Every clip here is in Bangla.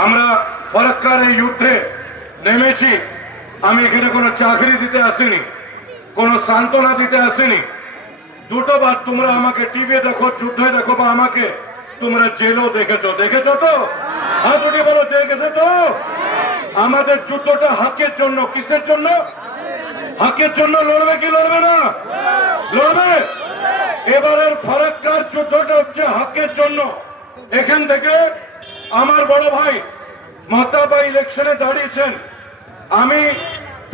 আমরা ফরাক্কার এই যুদ্ধে নেমেছি। আমি এখানে কোনো চাকরি দিতে আসিনি, কোনো সান্ত্বনা দিতে আসিনি। দুটো বার তোমরা আমাকে টিভি দেখো, যুদ্ধে দেখো, বা আমাকে তোমরা জেলও দেখেছো। দেখেছো তো? হাতুটি বলো, দেখেছো তো? আমাদের যুদ্ধটা হকের জন্য। কিসের জন্য? হকের জন্য। লড়বে কি লড়বে না? লড়বে। এবারের ফরাক্কার যুদ্ধটা হচ্ছে হকের জন্য। এখান থেকে আমার বড় ভাই মহতাব ইলেকশনে দাঁড়িয়েছেন। আমি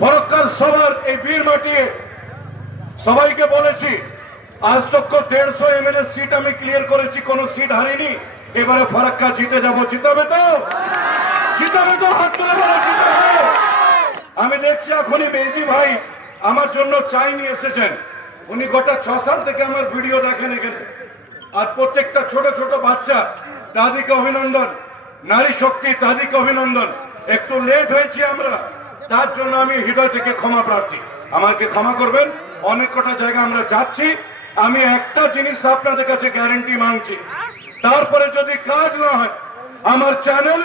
ফরাক্কার সবার এই বীর মাটিয়ে সবাইকে বলেছি, আজ তক 150 এমএলএ সিট আমি ক্লিয়ার করেছি, কোন সিট হারিনি। এবারে ফরাক্কা জিতে যাবো। জিতাবে তো? জিতাবে তো? হাত তুলে বলো জিতাবে। আমি দেখছি এখনই বেজি ভাই আমার জন্য চাই নিয়ে এসেছেন। উনি গোটা 6 সাল থেকে আমার ভিডিও দেখেন এখানে। আর প্রত্যেকটা ছোট ছোট বাচ্চা দাদিকে অভিনন্দন, নারী শক্তি দাদিকে অভিনন্দন। একটু লেট হয়েছি আমরা, তার জন্য আমি হৃদয় থেকে ক্ষমা প্রার্থী। আমাকে ক্ষমা করবেন। অনেক কটা জায়গা আমরা যাচ্ছি। আমি একটা জিনিস আপনাদের কাছে গ্যারান্টি মাংছি, তারপরে যদি কাজ না হয়, আমার চ্যানেল,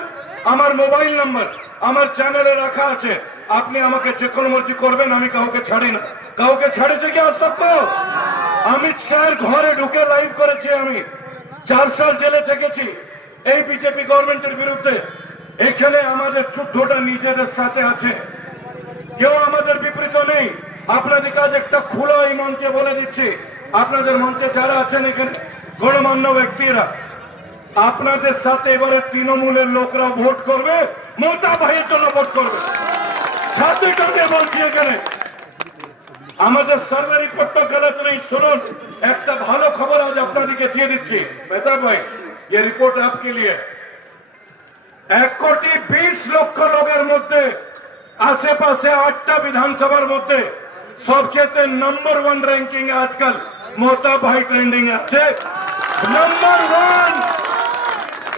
আমার মোবাইল নাম্বার আমার চ্যানেলে রাখা আছে। আপনি আমাকে যে কোনো মর্জি করবেন, আমি কাউকে ছাড়ি না। কাউকে ছাড়েছে কি আজ তক? অমিত শাহের ঘরে ঢুকে লাইভ করেছি আমি। 4 সাল জেলে থেকেছি এই বিজেপি গভর্নমেন্টের বিরুদ্ধে। এখানে আমাদের যুদ্ধটা নিজেদের সাথে আছে, কেউ আমাদের বিপরীত নেই। আপনাদের কাজ একটা খোলা এই মঞ্চে বলে দিচ্ছি, আপনাদের মঞ্চে যারা আছেন এখানে গণমান্য ব্যক্তিরা, আপনাদের সাথে এবারে তৃণমূলের লোকরা ভোট করবে, মমতা ভাইয়ের জন্য ভোট করবে। ছাত্রীটাকে বলছি এখানে আমাদের সার্ভে রিপোর্টটা গলত নেই। শুনুন, একটা ভালো খবর আজ আপনাদেরকে দিয়ে দিচ্ছি। মেহতাব ভাই, ये रिपोर्ट आपके लिए। 1,20,00,000 লোকের মধ্যে আশেপাশে 8টা বিধানসভার মধ্যে সবচেয়ে নম্বর 1 র্যাঙ্কিং আজকাল মমতা ভাই ট্রেন্ডিং আছে। নম্বর 1।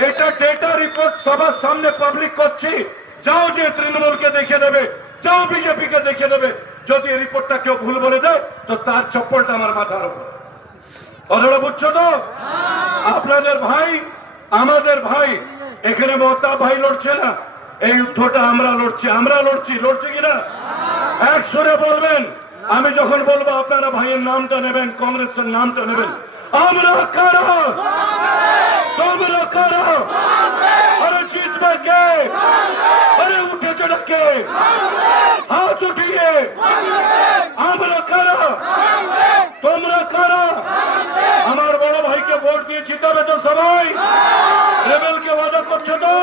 এটা ডেটা রিপোর্ট সবার সামনে পাবলিক করছি। যাও যে তৃণমূলকে দেখিয়ে দেবে, যাও বিজেপিকে দেখিয়ে দেবে। যদি এই রিপোর্টটা কেউ ভুল বলে দেয় তো তার চপ্পলটা আমার মাথার উপর। কথাটা বুঝছো তো? আপনাদের ভাই, আমাদের ভাই, এখানে মমতা ভাই লড়ছে না, এই যুদ্ধটা আমরা লড়ছি। আমরা লড়ছি। লড়ছি কিনা এক সুরে বলবেন। আমি যখন বলবো আপনারা ভাইয়ের নামটা নেবেন, কংগ্রেসের নামটা নেবেন। আমরা কারা? তোমরা কারা? আরে জিতবে কে? আরে উঠে চড়ে কে? হাত উঠিয়ে। আমরা কারা? তোমরা কারা? আমার বড় ভাইকে ভোট দিয়ে জিতাবে তো সবাই? রেবেলকে ওয়াদা করছে তো?